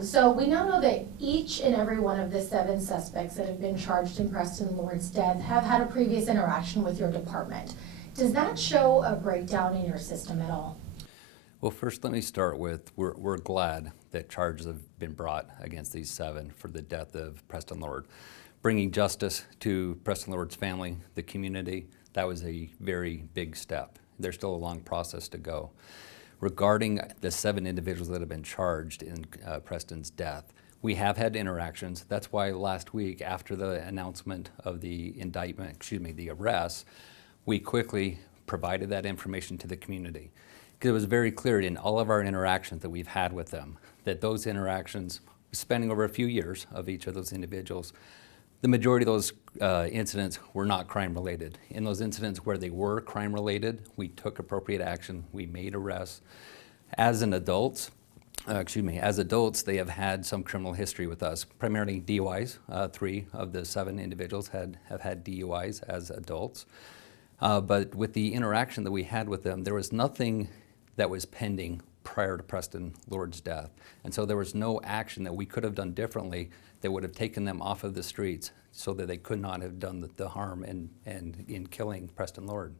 So we now know that each and every one of the 7 suspects that have been charged in Preston Lord's death have had a previous interaction with your department. Does that show a breakdown in your system at all? Well, first let me start with, we're glad that charges have been brought against these 7 for the death of Preston Lord. Bringing justice to Preston Lord's family, the community, that was a very big step. There's still a long process to go. Regarding the 7 individuals that have been charged in Preston's death, we have had interactions. That's why last week, after the announcement of the the arrest, we quickly provided that information to the community. Because it was very clear in all of our interactions that we've had with them, that those interactions, spanning over a few years of each of those individuals, the majority of those incidents were not crime related. In those incidents where they were crime related, we took appropriate action, we made arrests. As adults, they have had some criminal history with us, primarily DUIs. 3 of the 7 individuals have had DUIs as adults. But with the interaction that we had with them, there was nothing that was pending prior to Preston Lord's death. And so there was no action that we could have done differently that would have taken them off of the streets so that they could not have done the harm in killing Preston Lord.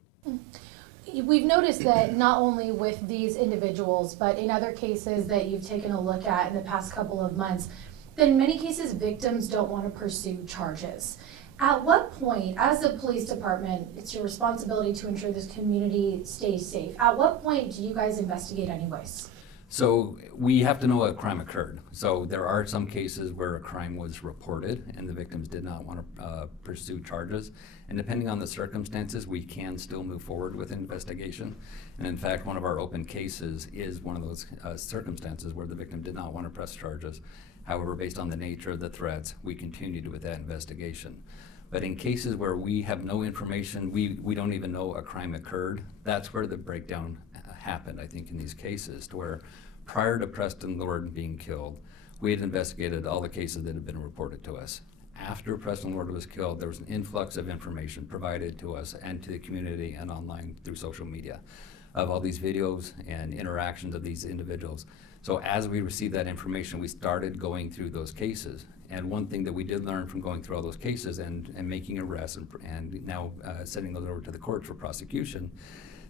We've noticed that not only with these individuals, but in other cases that you've taken a look at in the past couple of months, that in many cases victims don't want to pursue charges. At what point, as a police department, it's your responsibility to ensure this community stays safe. At what point do you guys investigate anyways? So we have to know a crime occurred. So there are some cases where a crime was reported and the victims did not want to pursue charges. And depending on the circumstances, we can still move forward with an investigation. And in fact, one of our open cases is one of those circumstances where the victim did not want to press charges. However, based on the nature of the threats, we continued with that investigation. But in cases where we have no information, we don't even know a crime occurred, that's where the breakdown happened, I think, in these cases, to where prior to Preston Lord being killed, we had investigated all the cases that had been reported to us. After Preston Lord was killed, there was an influx of information provided to us and to the community and online through social media of all these videos and interactions of these individuals. So as we received that information, we started going through those cases. And one thing that we did learn from going through all those cases and making arrests and now sending those over to the courts for prosecution,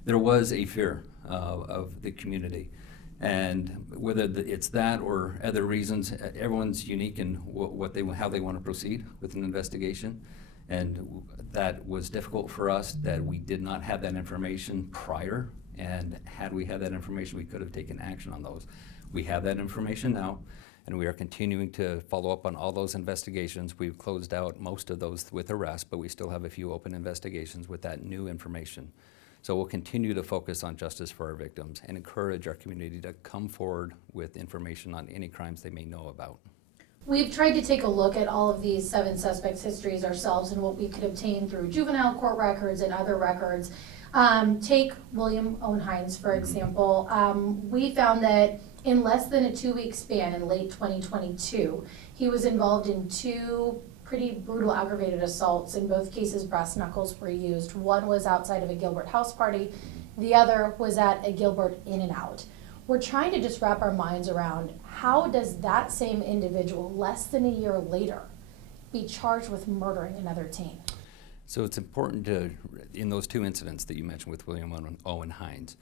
there was a fear of the community. And whether it's that or other reasons, everyone's unique in how they want to proceed with an investigation. And that was difficult for us that we did not have that information prior. And had we had that information, we could have taken action on those. We have that information now, and we are continuing to follow up on all those investigations. We've closed out most of those with arrest, but we still have a few open investigations with that new information. So we'll continue to focus on justice for our victims and encourage our community to come forward with information on any crimes they may know about. We've tried to take a look at all of these 7 suspects' histories ourselves and what we could obtain through juvenile court records and other records. Take William Owen Hines, for example. We found that in less than a 2-week span in late 2022, he was involved in 2 pretty brutal aggravated assaults. In both cases, brass knuckles were used. One was outside of a Gilbert house party. The other was at a Gilbert In-N-Out. We're trying to just wrap our minds around how does that same individual, less than a year later, be charged with murdering another teen? So it's important to, in those 2 incidents that you mentioned with William Owen Hines,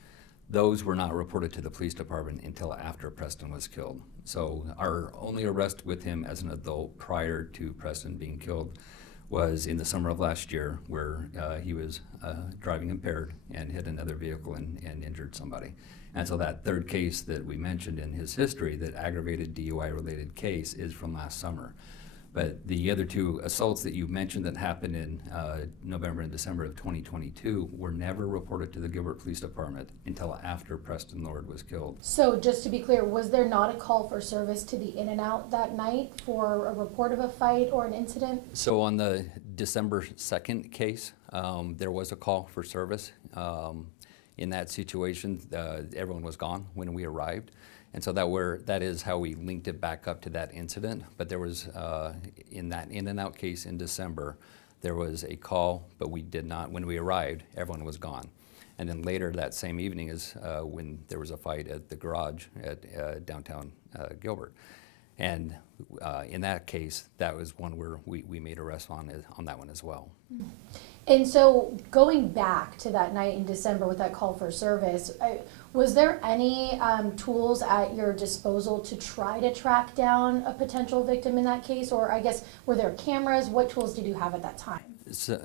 those were not reported to the police department until after Preston was killed. So our only arrest with him as an adult prior to Preston being killed was in the summer of last year, where he was driving impaired and hit another vehicle and injured somebody. And so that 3rd case that we mentioned in his history, that aggravated DUI-related case, is from last summer. But the other 2 assaults that you mentioned that happened in November and December of 2022 were never reported to the Gilbert Police Department until after Preston Lord was killed. So just to be clear, was there not a call for service to the In-N-Out that night for a report of a fight or an incident? So on the December 2nd case, there was a call for service. In that situation, everyone was gone when we arrived. And so that is how we linked it back up to that incident. But there was, in that In-N-Out case in December, there was a call, but we did not, when we arrived, everyone was gone. And then later that same evening is when there was a fight at the garage at downtown Gilbert. And in that case, that was one where we made arrests on that one as well. And so going back to that night in December with that call for service, was there any tools at your disposal to try to track down a potential victim in that case? Or I guess, were there cameras? What tools did you have at that time? So,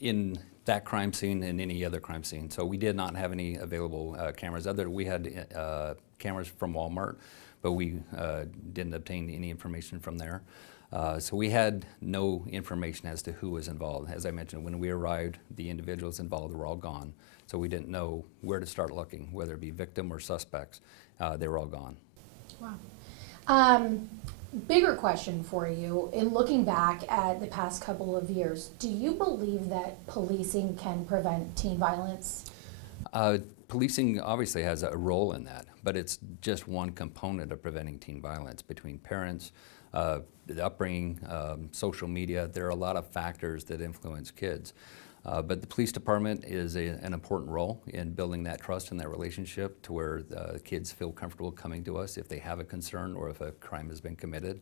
in that crime scene and any other crime scene. So we did not have any available cameras. We had cameras from Walmart, but we didn't obtain any information from there. So we had no information as to who was involved. As I mentioned, when we arrived, the individuals involved were all gone. So we didn't know where to start looking, whether it be victim or suspects. They were all gone. Wow. Bigger question for you, in looking back at the past couple of years, do you believe that policing can prevent teen violence? Policing obviously has a role in that, but it's just one component of preventing teen violence between parents, the upbringing, social media. There are a lot of factors that influence kids. But the police department is an important role in building that trust and that relationship to where the kids feel comfortable coming to us if they have a concern or if a crime has been committed.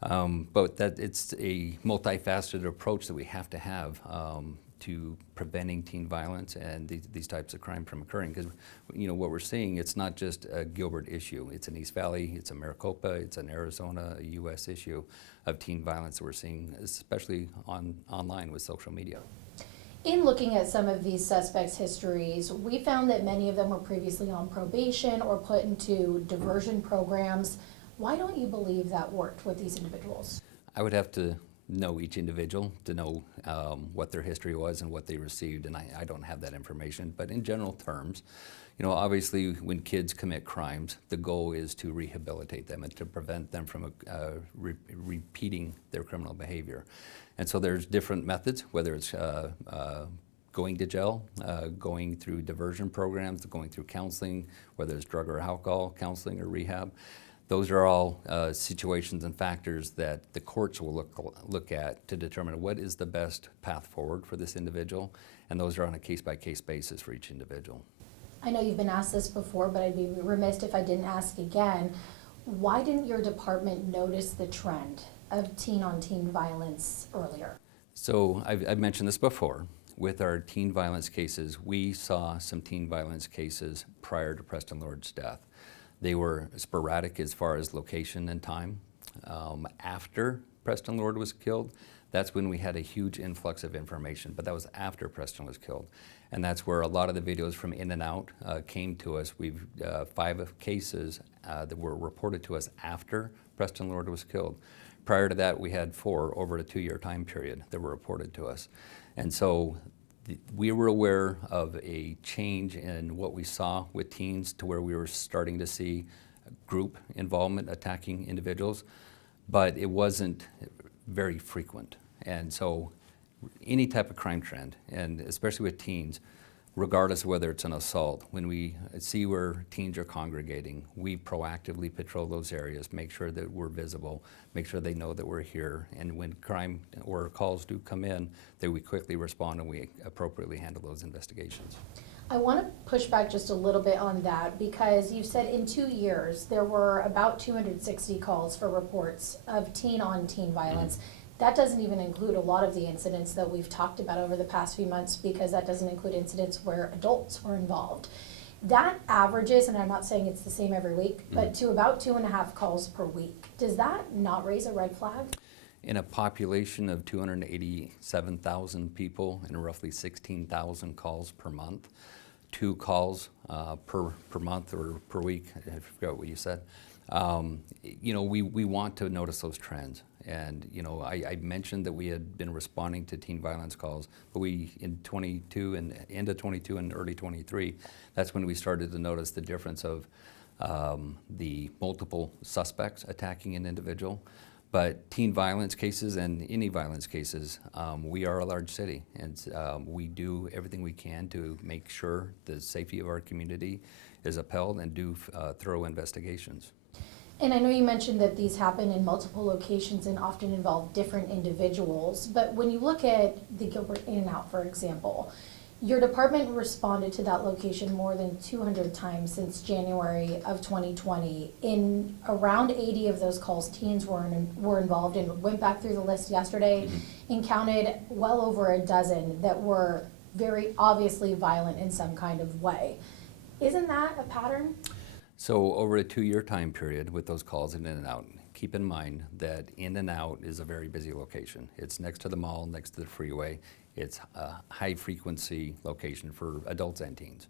But that it's a multifaceted approach that we have to preventing teen violence and these types of crime from occurring. Because what we're seeing, it's not just a Gilbert issue. It's an East Valley, it's a Maricopa, it's an Arizona, a U.S. issue of teen violence that we're seeing, especially online with social media. In looking at some of these suspects' histories, we found that many of them were previously on probation or put into diversion programs. Why don't you believe that worked with these individuals? I would have to know each individual to know what their history was and what they received, and I don't have that information. But in general terms, obviously when kids commit crimes, the goal is to rehabilitate them and to prevent them from repeating their criminal behavior. And so there's different methods, whether it's going to jail, going through diversion programs, going through counseling, whether it's drug or alcohol counseling or rehab. Those are all situations and factors that the courts will look at to determine what is the best path forward for this individual, and those are on a case-by-case basis for each individual. I know you've been asked this before, but I'd be remiss if I didn't ask again. Why didn't your department notice the trend of teen-on-teen violence earlier? So I've mentioned this before. With our teen violence cases, we saw some teen violence cases prior to Preston Lord's death. They were sporadic as far as location and time. After Preston Lord was killed, that's when we had a huge influx of information, but that was after Preston was killed. And that's where a lot of the videos from In and Out came to us. We've 5 cases that were reported to us after Preston Lord was killed. Prior to that, we had 4 over a 2-year time period that were reported to us. And so we were aware of a change in what we saw with teens to where we were starting to see group involvement attacking individuals, but it wasn't very frequent. And so any type of crime trend, and especially with teens, regardless of whether it's an assault, when we see where teens are congregating, we proactively patrol those areas, make sure that we're visible, make sure they know that we're here, and when crime or calls do come in, that we quickly respond and we appropriately handle those investigations. I want to push back just a little bit on that because you said in 2 years there were about 260 calls for reports of teen-on-teen violence. Mm-hmm. That doesn't even include a lot of the incidents that we've talked about over the past few months because that doesn't include incidents where adults were involved. That averages, and I'm not saying it's the same every week, but to about 2.5 calls per week. Does that not raise a red flag? In a population of 287,000 people and roughly 16,000 calls per month, 2 calls per month or per week, I forgot what you said, we want to notice those trends. And I mentioned that we had been responding to teen violence calls, but we in 22 and end of 22 and early 23, that's when we started to notice the difference of the multiple suspects attacking an individual. But teen violence cases and any violence cases, we are a large city, and we do everything we can to make sure the safety of our community is upheld and do thorough investigations. And I know you mentioned that these happen in multiple locations and often involve different individuals, but when you look at the Gilbert In and Out, for example, Your department responded to that location more than 200 times since January of 2020. In around 80 of those calls, teens were involved, and went back through the list yesterday and counted well over a dozen that were very obviously violent in some kind of way. Isn't that a pattern? So over a 2-year time period with those calls in and out, keep in mind that In and Out is a very busy location. It's next to the mall, next to the freeway. It's a high frequency location for adults and teens.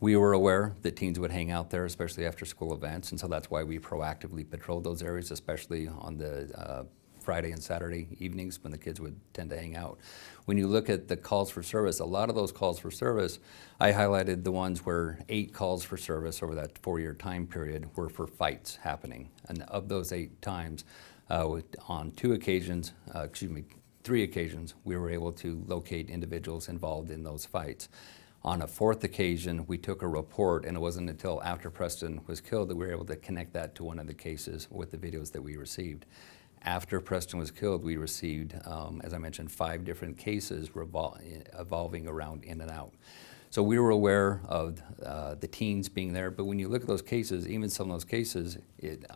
We were aware that teens would hang out there, especially after school events, and so that's why we proactively patrolled those areas, especially on the Friday and Saturday evenings when the kids would tend to hang out. When you look at the calls for service, a lot of those calls for service, I highlighted the ones where 8 calls for service over that 4-year time period were for fights happening. And of those 8 times, on 3 occasions, we were able to locate individuals involved in those fights. On a 4th occasion, we took a report, and it wasn't until after Preston was killed that we were able to connect that to one of the cases with the videos that we received. After Preston was killed, we received, as I mentioned, 5 different cases evolving around In and Out. So we were aware of the teens being there, but when you look at those cases, even some of those cases,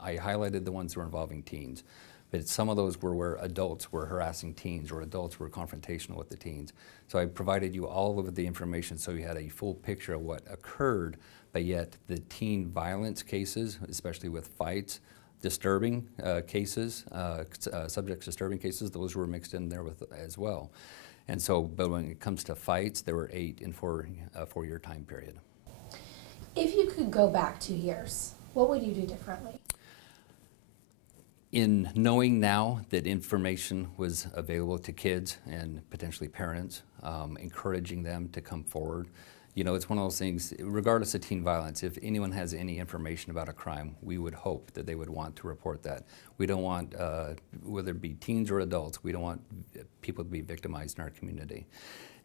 I highlighted the ones that were involving teens. But some of those were where adults were harassing teens or adults were confrontational with the teens. So I provided you all of the information so you had a full picture of what occurred, but yet the teen violence cases, especially with fights, disturbing cases, subjects disturbing cases, those were mixed in there with as well. And so, but when it comes to fights, there were 8 in a 4-year time period. If you could go back 2 years, what would you do differently? In knowing now that information was available to kids and potentially parents, encouraging them to come forward. You know, it's one of those things, regardless of teen violence, if anyone has any information about a crime, we would hope that they would want to report that. We don't want, whether it be teens or adults, we don't want people to be victimized in our community.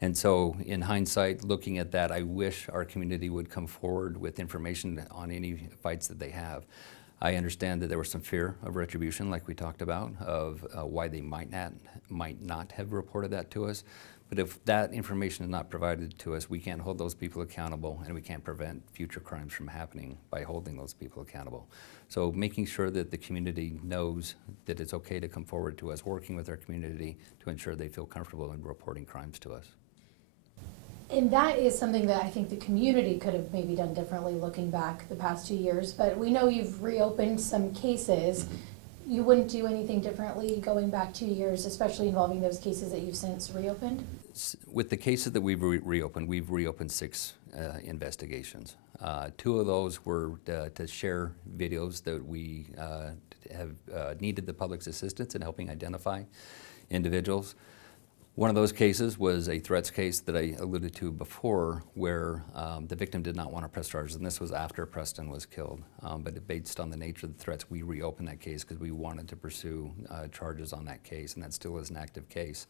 And so in hindsight, looking at that, I wish our community would come forward with information on any fights that they have. I understand that there was some fear of retribution, like we talked about, of why they might not have reported that to us. But if that information is not provided to us, we can't hold those people accountable, and we can't prevent future crimes from happening by holding those people accountable. So making sure that the community knows that it's okay to come forward to us, working with our community to ensure they feel comfortable in reporting crimes to us. And that is something that I think the community could have maybe done differently looking back the past 2 years, but we know you've reopened some cases. You wouldn't do anything differently going back 2 years, especially involving those cases that you've since reopened? With the cases that we've reopened, we've reopened 6 investigations. 2 of those were to share videos that we have needed the public's assistance in helping identify individuals. One of those cases was a threats case that I alluded to before, where the victim did not want to press charges, and this was after Preston was killed. But based on the nature of the threats, we reopened that case because we wanted to pursue charges on that case, and that still is an active case.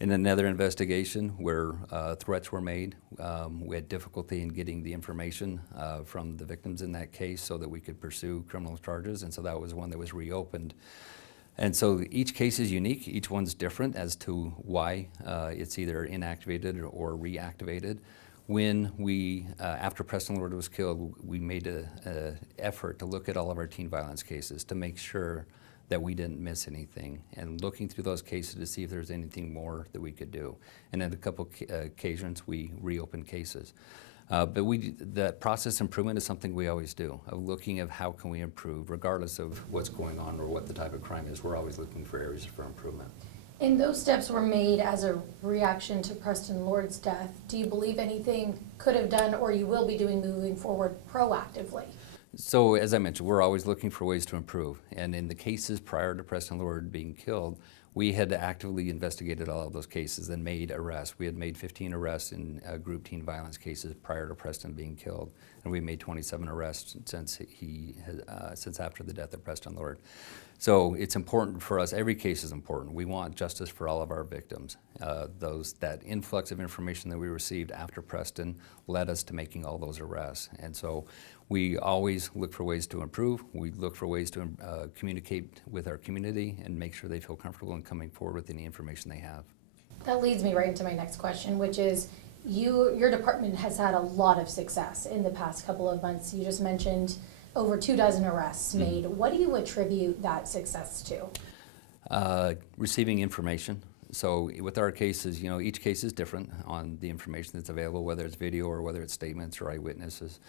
In another investigation where threats were made, we had difficulty in getting the information from the victims in that case so that we could pursue criminal charges, and so that was one that was reopened. And so each case is unique, each one's different as to why it's either inactivated or reactivated. When we, after Preston Lord was killed, we made an effort to look at all of our teen violence cases to make sure that we didn't miss anything, and looking through those cases to see if there's anything more that we could do. And on a couple occasions, we reopened cases. But that process improvement is something we always do, of looking at how can we improve, regardless of what's going on or what the type of crime is. We're always looking for areas for improvement. And those steps were made as a reaction to Preston Lord's death. Do you believe anything could have done, or you will be doing moving forward proactively? So as I mentioned, we're always looking for ways to improve. And in the cases prior to Preston Lord being killed, we had actively investigated all of those cases and made arrests. We had made 15 arrests in group teen violence cases prior to Preston being killed, and we made 27 arrests since after the death of Preston Lord. So it's important for us. Every case is important. We want justice for all of our victims. That influx of information that we received after Preston led us to making all those arrests, and so we always look for ways to improve. We look for ways to communicate with our community and make sure they feel comfortable in coming forward with any information they have. That leads me right into my next question, which is, Your department has had a lot of success in the past couple of months. You just mentioned over 24 arrests made. What do you attribute that success to? Receiving information. So with our cases, each case is different on the information that's available, whether it's video or whether it's statements or eyewitnesses.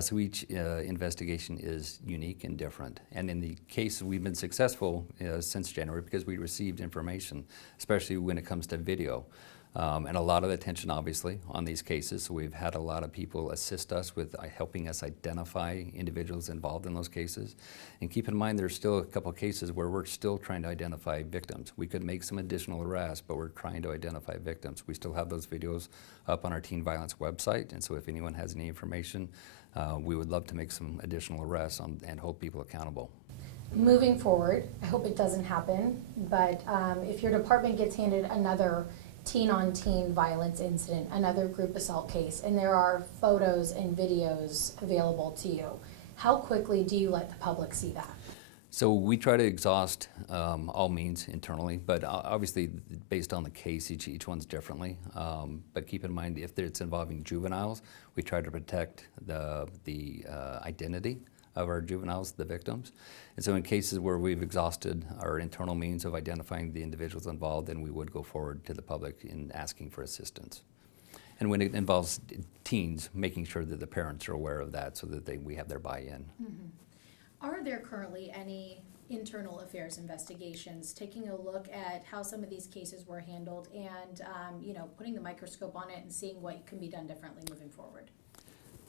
So each investigation is unique and different. And in the case, we've been successful since January because we received information, especially when it comes to video. And a lot of attention, obviously, on these cases. So we've had a lot of people assist us with helping us identify individuals involved in those cases. And keep in mind, there's still a couple cases where we're still trying to identify victims. We could make some additional arrests, but we're trying to identify victims. We still have those videos up on our teen violence website. And so if anyone has any information, we would love to make some additional arrests and hold people accountable. Moving forward, I hope it doesn't happen, but if your department gets handed another teen-on-teen violence incident, another group assault case, and there are photos and videos available to you, how quickly do you let the public see that? So we try to exhaust all means internally, but obviously based on the case, each one's differently. But keep in mind, if it's involving juveniles, we try to protect the identity of our juveniles, the victims. And so in cases where we've exhausted our internal means of identifying the individuals involved, then we would go forward to the public in asking for assistance. And when it involves teens, making sure that the parents are aware of that so that we have their buy-in. Mm-hmm. Are there currently any internal affairs investigations taking a look at how some of these cases were handled and putting the microscope on it and seeing what can be done differently moving forward?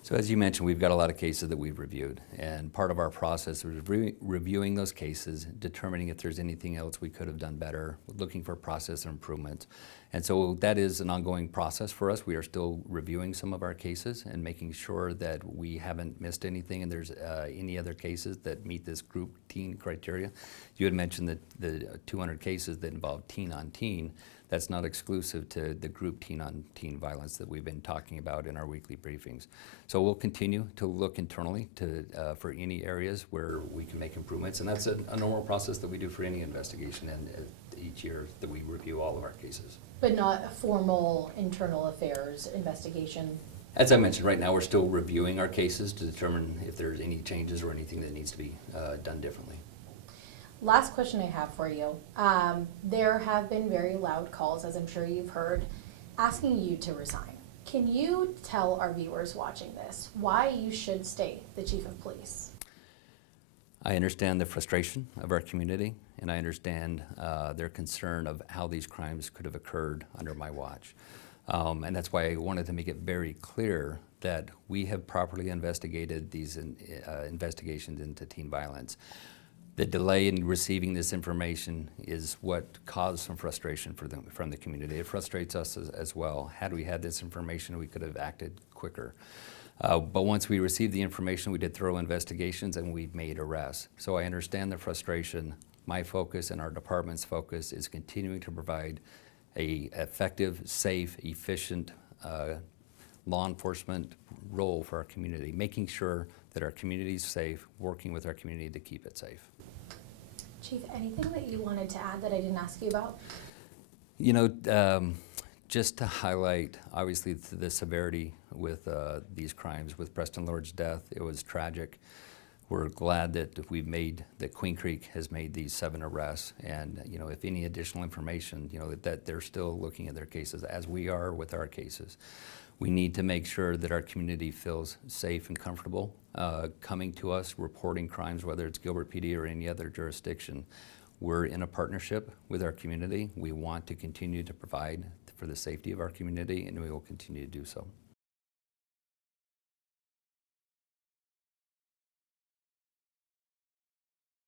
So as you mentioned, we've got a lot of cases that we've reviewed, and part of our process is reviewing those cases, determining if there's anything else we could have done better, looking for process improvements. And so that is an ongoing process for us. We are still reviewing some of our cases and making sure that we haven't missed anything and there's any other cases that meet this group teen criteria. You had mentioned that the 200 cases that involve teen-on-teen. That's not exclusive to the group teen-on-teen violence that we've been talking about in our weekly briefings. So we'll continue to look internally for any areas where we can make improvements, and that's a normal process that we do for any investigation, and each year that we review all of our cases. But not a formal internal affairs investigation? As I mentioned, right now we're still reviewing our cases to determine if there's any changes or anything that needs to be done differently. Last question I have for you. There have been very loud calls, as I'm sure you've heard, asking you to resign. Can you tell our viewers watching this why you should stay the chief of police? I understand the frustration of our community, and I understand their concern of how these crimes could have occurred under my watch. And that's why I wanted to make it very clear that we have properly investigated these investigations into teen violence. The delay in receiving this information is what caused some frustration from the community. It frustrates us as well. Had we had this information, we could have acted quicker. But once we received the information, we did thorough investigations and we made arrests. So I understand the frustration. My focus and our department's focus is continuing to provide an effective, safe, efficient law enforcement role for our community, making sure that our community is safe, working with our community to keep it safe. Chief, anything that you wanted to add that I didn't ask you about? Just to highlight, obviously, the severity with these crimes, with Preston Lord's death, it was tragic. We're glad that that Queen Creek has made these 7 arrests, and if any additional information, that they're still looking at their cases, as we are with our cases. We need to make sure that our community feels safe and comfortable coming to us, reporting crimes, whether it's Gilbert PD or any other jurisdiction. We're in a partnership with our community. We want to continue to provide for the safety of our community, and we will continue to do so.